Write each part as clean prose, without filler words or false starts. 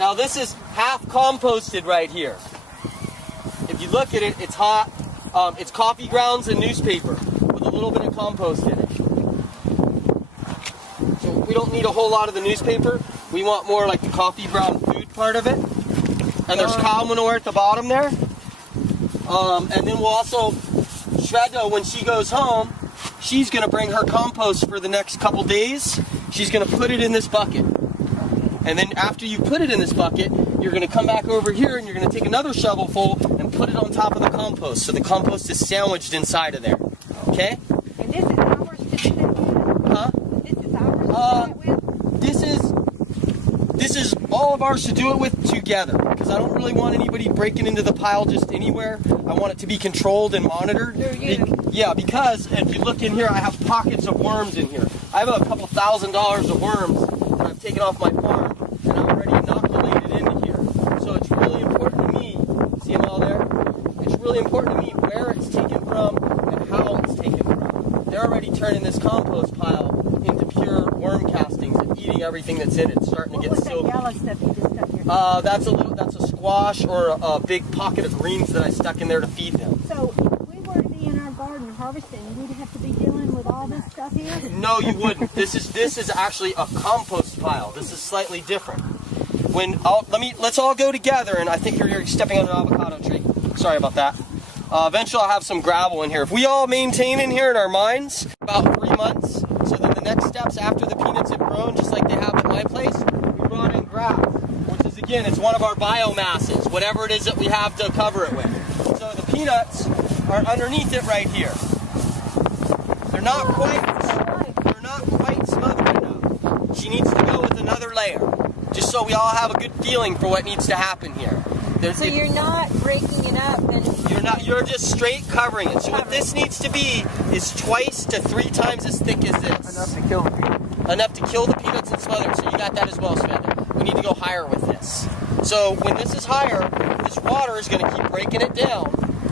Now this is half composted right here. If you look at it, it's hot. It's coffee grounds and newspaper with a little bit of compost in it. So we don't need a whole lot of the newspaper. We want more like the coffee ground food part of it. And there's cow manure at the bottom there. And then we'll also, Shredda, when she goes home, she's going to bring her compost for the next couple days. She's going to put it in this bucket. And then after you put it in this bucket, you're going to come back over here and you're going to take another shovelful and put it on top of the compost. So the compost is sandwiched inside of there. Okay? And this is ours to do that with? Huh? This is ours to do that with? This is all of ours to do it with together. Because I don't really want anybody breaking into the pile just anywhere. I want it to be controlled and monitored. Yeah, because if you look in here, I have pockets of worms in here. I have a couple $1,000s of worms that I've taken off my farm, and I've already inoculated into here. So it's really important to me, see them all there? It's really important to me where it's taken from and how it's taken from. They're already turning this compost pile into pure worm castings and eating everything that's in it. It's starting to get silky. What was that yellow stuff you just stuck here? That's a squash or a big pocket of greens that I stuck in there to feed them. So if we were to be in our garden harvesting, we'd have to be dealing with all this stuff here? No, you wouldn't. This is actually a compost pile. This is slightly different. Let's all go together, and I think you're stepping on an avocado tree. Sorry about that. Eventually I'll have some gravel in here. If we all maintain in here in our minds about 3 months, so then the next steps after the peanuts have grown, just like they have at my place, we brought in grass, which is, again, it's one of our biomasses, whatever it is that we have to cover it with. So the peanuts are underneath it right here. They're not quite smothered enough. She needs to go with another layer, just so we all have a good feeling for what needs to happen here. So you're not breaking it up and you're just straight covering it. So what this needs to be is 2 to 3 times as thick as this. Enough to kill the peanuts. Enough to kill the peanuts and smother. So you got that as well, Sven. We need to go higher with this. So when this is higher, this water is going to keep breaking it down.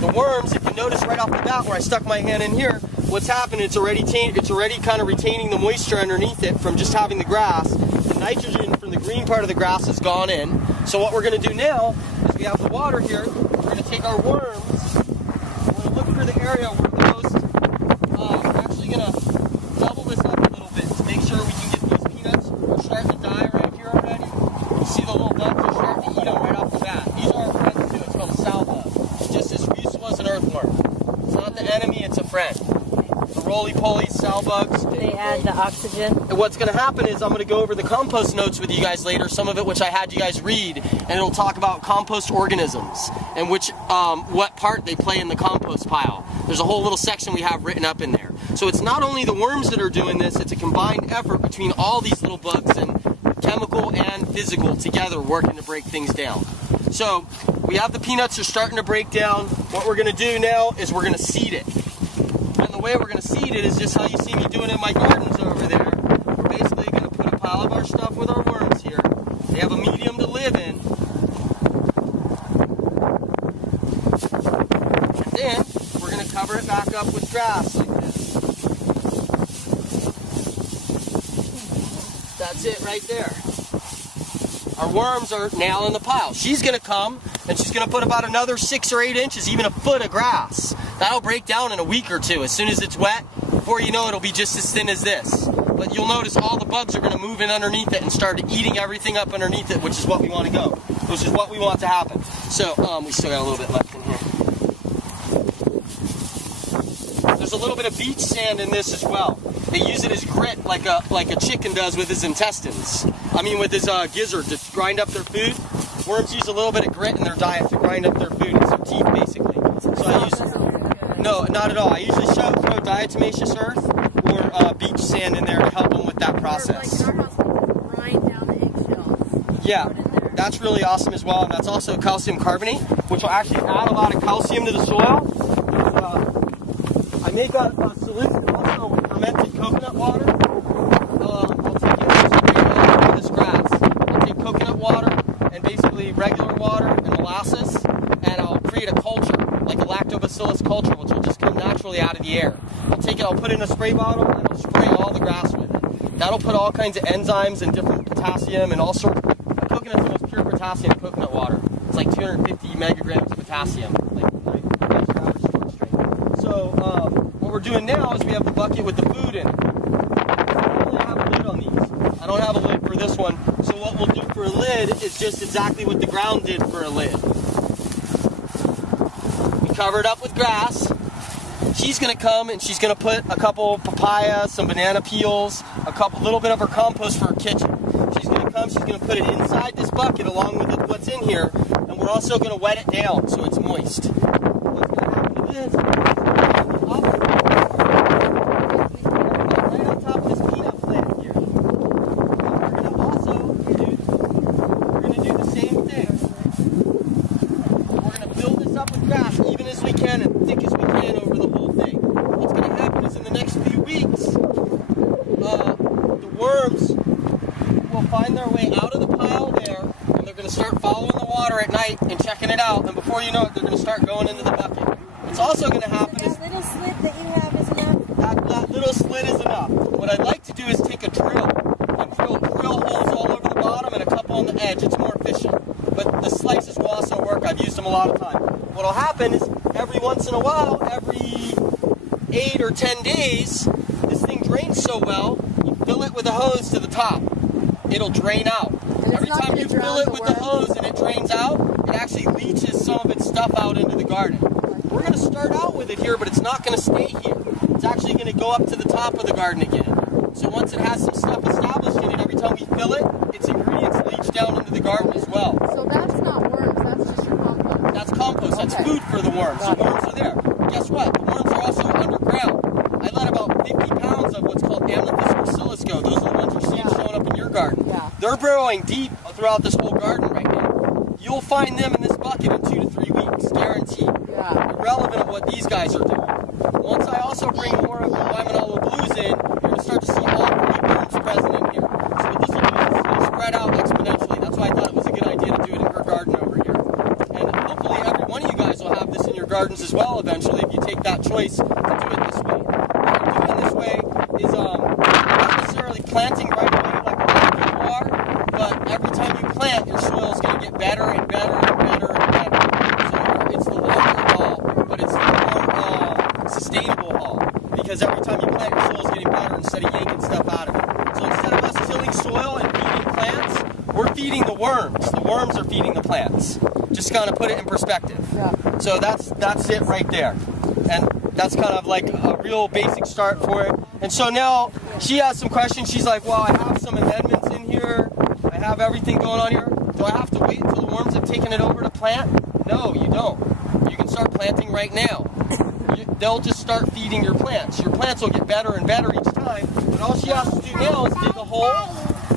The worms, if you notice right off the bat where I stuck my hand in here, what's happened, it's already kind of retaining the moisture underneath it from just having the grass. The nitrogen from the green part of the grass has gone in. So what we're going to do now is we have the water here. We're going to take our worms. We're going to look for the area where the most, we're actually going to double this up a little bit to make sure we can get these peanuts. They're starting to die right here already. You see the little bugs are starting to eat them right off the bat. These are our friends too. It's called a sow bug. It's just as useful as an earthworm. It's not the enemy, it's a friend. The roly-poly sow bugs. they add the oxygen. And what's going to happen is I'm going to go over the compost notes with you guys later, some of it which I had you guys read, and it'll talk about compost organisms and what part they play in the compost pile. There's a whole little section we have written up in there. So it's not only the worms that are doing this, it's a combined effort between all these little bugs, and chemical and physical together working to break things down. So we have the peanuts are starting to break down. What we're going to do now is we're going to seed it. And the way we're going to seed it is just how you see me doing in my gardens over there. We're basically going to put a pile of our stuff with our worms here. They have a medium to live in. And then we're going to cover it back up with grass like this. That's it right there. Our worms are now in the pile. She's going to come and she's going to put about another 6 or 8 inches, even a foot of grass. That'll break down in a week or two. As soon as it's wet, before you know it, it'll be just as thin as this. But you'll notice all the bugs are going to move in underneath it and start eating everything up underneath it, which is what we want to go, which is what we want to happen. So we still got a little bit left in here. There's a little bit of beach sand in this as well. They use it as grit, like a chicken does with his intestines. I mean, with his gizzard to grind up their food. Worms use a little bit of grit in their diet to grind up their food. It's their teeth, basically. So I use no, not at all. I usually throw diatomaceous earth or beach sand in there to help them with that process. Like in our house, we grind down the eggshells. Yeah, that's really awesome as well. And that's also calcium carbonate, which will actually add a lot of calcium to the soil. I make a solution also with fermented coconut water. I'll take it with this grass. I'll take coconut water and basically regular water and molasses, and I'll create a culture, like a lactobacillus culture, which will just come naturally out of the air. I'll take it, I'll put it in a spray bottle, and I'll spray all the grass with it. That'll put all kinds of enzymes and different potassium and all sorts. Coconut's the most pure potassium coconut water. It's like 250 megagrams of potassium. So what we're doing now is we have the bucket with the food in it. I don't have a lid on these. I don't have a lid for this one. So what we'll do for a lid is just exactly what the ground did for a lid. We cover it up with grass. She's going to come and she's going to put a couple papaya, some banana peels, little bit of her compost for her kitchen. She's going to come, she's going to put it inside this bucket along with what's in here, and we're also going to wet it down so it's moist. What's going to happen to this? Right on top of this peanut plant here. We're going to also do the same thing. We're going to build this up with grass even as we can and thick as we can over the whole thing. What's going to happen is in the next few weeks, the worms will find their way out of the pile there, and they're going to start following the water at night and checking it out, and before you know it, they're going to start going into the bucket. What's also going to happen is that little slit that you have is enough. that little slit is enough. What I'd like to do is take a drill and drill holes all over the bottom and a couple on the edge. It's more efficient. But the slices will also work. I've used them a lot of time. What'll happen is every once in a while, every 8 or 10 days, this thing drains so well, you fill it with a hose to the top. It'll drain out. Every time you fill it with the hose and it drains out, it actually leaches some of its stuff out into the garden. We're going to start out with it here, but it's not going to stay here. It's actually going to go up to the top of the garden again. So once it has some stuff established in it, every time we fill it, its ingredients leach down into the garden as well. So that's not worms, that's just your compost. That's compost. That's food for the worms. The worms are there. But guess what? The worms are also underground. I let about 50 pounds of what's called Amethys bacillus go. Those are the ones you're seeing showing up in your garden. Yeah. They're burrowing deep throughout this whole garden right now. You'll find them in this bucket in 2 to 3 weeks, guaranteed. Yeah. Irrelevant of what these guys are doing. Once I also bring more of the Wymanolo blues in, you're going to start to see all 3 worms present in here. So what this will do is it'll spread out exponentially. That's why I thought it was a good idea to do it in her garden over here. And hopefully every one of you guys will have this in your gardens as well eventually if you take that choice to do it this way. What I'm doing this way is not necessarily planting right away like a lot of people are, but every time you plant, your soil is going to get better and better and better and better. So it's the longer haul, but it's the more sustainable haul, because every time you plant, your soil is getting better instead of yanking stuff out of it. So instead of us tilling soil and feeding plants, we're feeding the worms. The worms are feeding the plants. Just kind of put it in perspective. Yeah. So that's it right there. And that's kind of like a real basic start for it. And so now she has some questions. She's like, well, I have some amendments in here. I have everything going on here. Do I have to wait until the worms have taken it over to plant? No, you don't. You can start planting right now. They'll just start feeding your plants. Your plants will get better and better each time. But all she has to do now is dig a hole,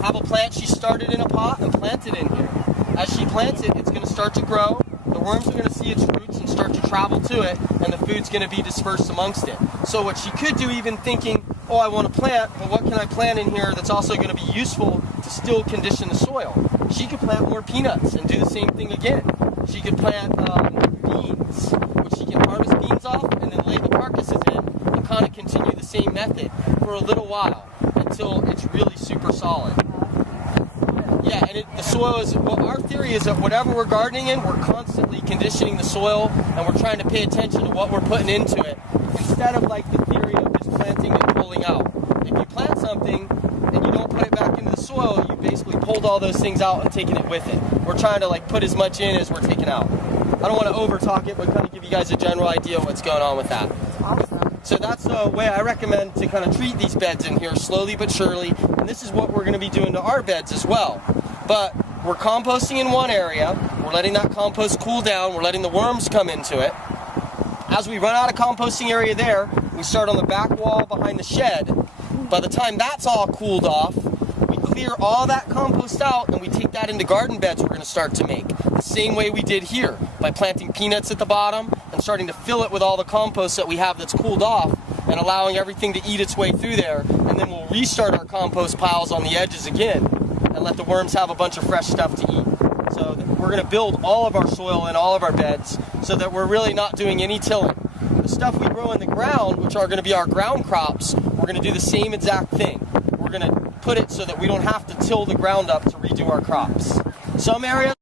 have a plant she started in a pot, and plant it in here. As she plants it, it's going to start to grow. The worms are going to see its roots and start to travel to it, and the food's going to be dispersed amongst it. So what she could do, even thinking, oh, I want to plant, but what can I plant in here that's also going to be useful to still condition the soil? She could plant more peanuts and do the same thing again. She could plant beans, which she can harvest beans off and then lay the carcasses in and kind of continue the same method for a little while until it's really super solid. Yeah, and the soil is, well, our theory is that whatever we're gardening in, we're constantly conditioning the soil, and we're trying to pay attention to what we're putting into it, instead of like the theory of just planting and pulling out. If you plant something and you don't put it back into the soil, you basically pulled all those things out and taken it with it. We're trying to like put as much in as we're taking out. I don't want to over talk it, but kind of give you guys a general idea of what's going on with that. Awesome. So that's the way I recommend to kind of treat these beds in here, slowly but surely. And this is what we're going to be doing to our beds as well. But we're composting in one area, we're letting that compost cool down, we're letting the worms come into it. As we run out of composting area there, we start on the back wall behind the shed. By the time that's all cooled off, we clear all that compost out and we take that into garden beds we're going to start to make. The same way we did here, by planting peanuts at the bottom and starting to fill it with all the compost that we have that's cooled off and allowing everything to eat its way through there. And then we'll restart our compost piles on the edges again and let the worms have a bunch of fresh stuff to eat. So we're going to build all of our soil in all of our beds so that we're really not doing any tilling. The stuff we grow in the ground, which are going to be our ground crops, we're going to do the same exact thing. We're going to put it so that we don't have to till the ground up to redo our crops. Some areas